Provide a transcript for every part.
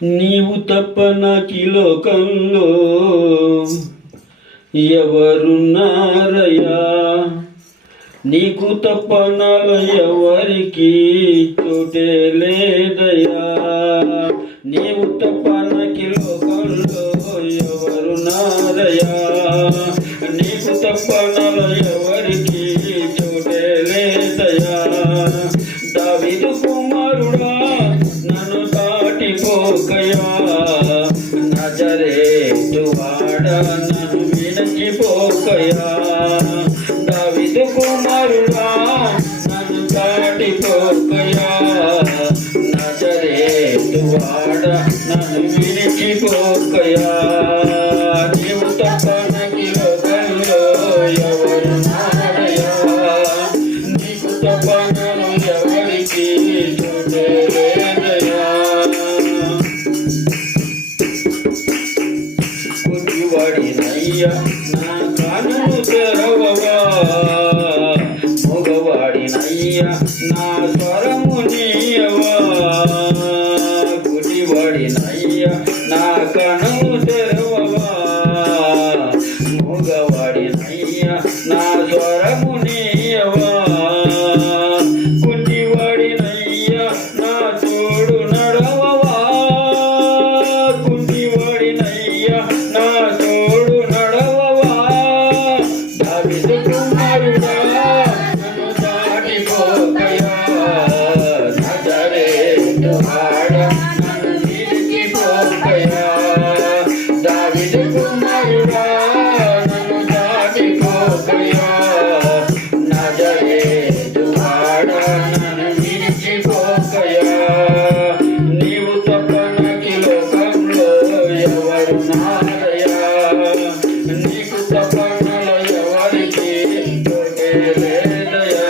నీవు తప్ప నాకి లోకంలో ఎవరున్నారయ్యా? నీకు తప్ప నాలో ఎవరికి చోటే లేదయ్యా. నీవు తప్ప నాకి లోకంలో ఎవరున్నారయ్యా? నీకు తప్ప నాలో ఎవరికి చోటే లేదయ్యా. దావీదు కుమారుడా నన్ను దాటిపోకయా, నజరేతు వాడా నన్ను విడిచిపోకయా. దావీదు కుమారుడా నన్ను దాటిపోకయా, నజరేతు వాడా నన్ను విడిచిపోకయా. నీవు తప్ప నాకి లోకంలో ఎవరున్నారయ్యా? నీకు తప్ప నాలో ఎవరికి చోటే లేదయ్యా. గుడ్డివాడినయ్యా నా కన్నులు తెరవవా, మగవాడినయ్యా నా స్వరము నీయవా. గుడ్డివాడినయ్యా నా కన్నులు తెరవవా, మగవాడినయ్యా నా స్వరము నీయవా. కుంటివాడినయ్యా నా తోడు నడవవా, కుంటివాడినయ్యా నా తోడు నడవవా. దావీదు కుమారుడా నన్ను దాటిపోకయా, నజరేతు వాడా నన్ను విడిచిపోకయా. దావీదు కుమారుడా నన్ను దాటిపోకయా, నజరేతు వాడా నన్ను విడిచిపోకయా. నీవు తప్ప నాకి లోకంలో ఎవరున్నారయ్యా? నీకు తప్ప నాలో ఎవరికి చోటే లేదయ్యా.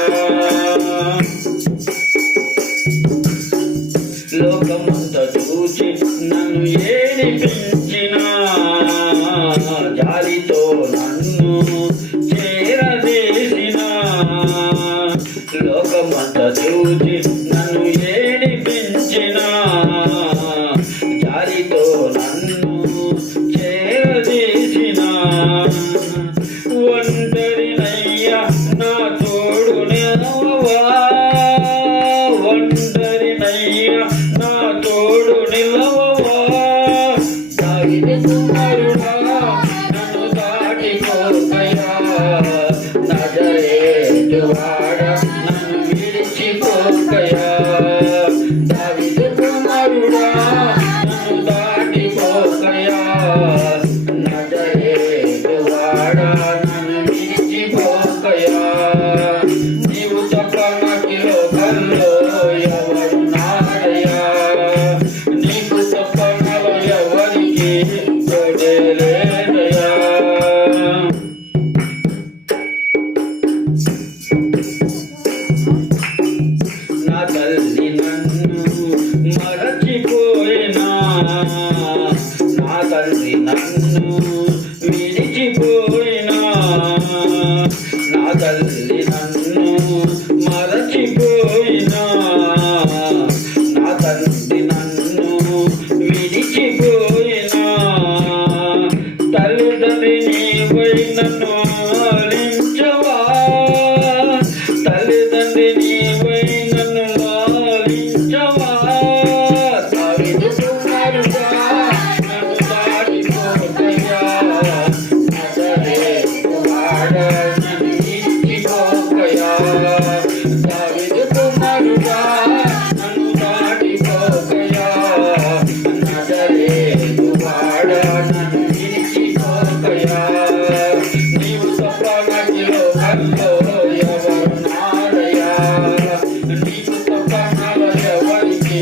లోకమంతా చూచి నన్ను ఏడిపించినా, జాలితో నన్ను చేరదీసినా. లోకమంతా చూచి నన్ను ఏడిపించినా, జాలితో నన్ను చేరదీసినా. ఒంటరినయ్యా నా తోడు నిలవవా, ఒంటరినయ్యా నా తోడు నిలవవా. దావీదు కుమారుడా నన్ను దాటిపోకయా, నజరేతు వాడా నన్ను విడిచిపోకయా. దావీదు కుమారుడా నన్ను దాటిపోకయా, నజరేతు వాడా నన్ను విడిచిపోకయా. నీవు తప్ప నాకి లోకంలో ఎవరున్నారయ్యా? నీకు తప్ప నాలో ఎవరికి చోటే లేదయ్యా. నా తల్లి నన్ను మరచిపోయినా, నా తల్లి నన్ను విడిచిపోయినా. నా తల్లి నన్ను మరచిపోయినా, నా తల్లి నన్ను విడిచిపోయినా. తల్లిదండ్రి నీవై నన్ను లాలించవా, తల్లిదండ్రి నీవై నన్ను లాలించవా. దావీదు కుమారుడా నన్ను దాటిపోకయా, నజరేతు వాడా నన్ను విడిచిపోకయా. దావీదు కుమారుడా నన్ను దాటిపోకయా, నజరేతు వాడా నన్ను విడిచిపోకయా. నీవు తప్ప నాకి లోకంలో ఎవరున్నారయ్యా? నీకు తప్ప నాలో ఎవరికి